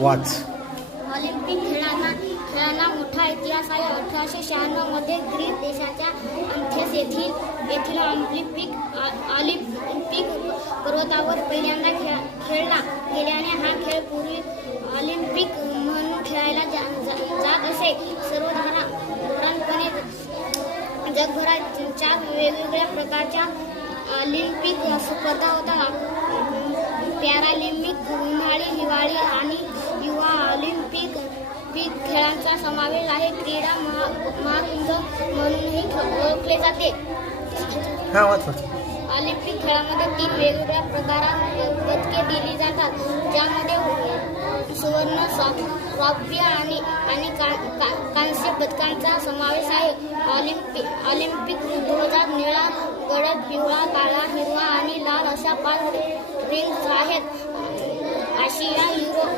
वाच. Olympic खेळांना मोठा इतिहास आहे. 1896 मध्ये ग्रीस देशाच्या अथेन्स येथील ऑलिम्पिक पर्वतावर पहिल्यांदा खेळला गेल्याने हा खेळ पूर्वी ऑलिम्पिक म्हणून खेळला जात असे. सर्वसाधारणपणे जगभरात 4 वेगवेगळ्या प्रकारच्या ऑलिम्पिक स्पर्धा होतात. पॅरालिम्पिक, उन्हाळी, हिवाळी आणि युवा ऑलिम्पिक खेळांचा समावेश आहे. क्रीडा महाकुंभ म्हणूनही ओळखले जाते. ऑलिम्पिक खेळामध्ये 3 वेगवेगळ्या प्रकारात पदके दिली जातात, ज्यामध्ये सुवर्ण, रौप्य आणि कांस्य पदकांचा समावेश आहे. ऑलिम्पिक ध्वजात निळा, गडद पिवळा, काळा, हिरवा आणि लाल अशा 5 रिंग्स आहेत. आशिया, युरोप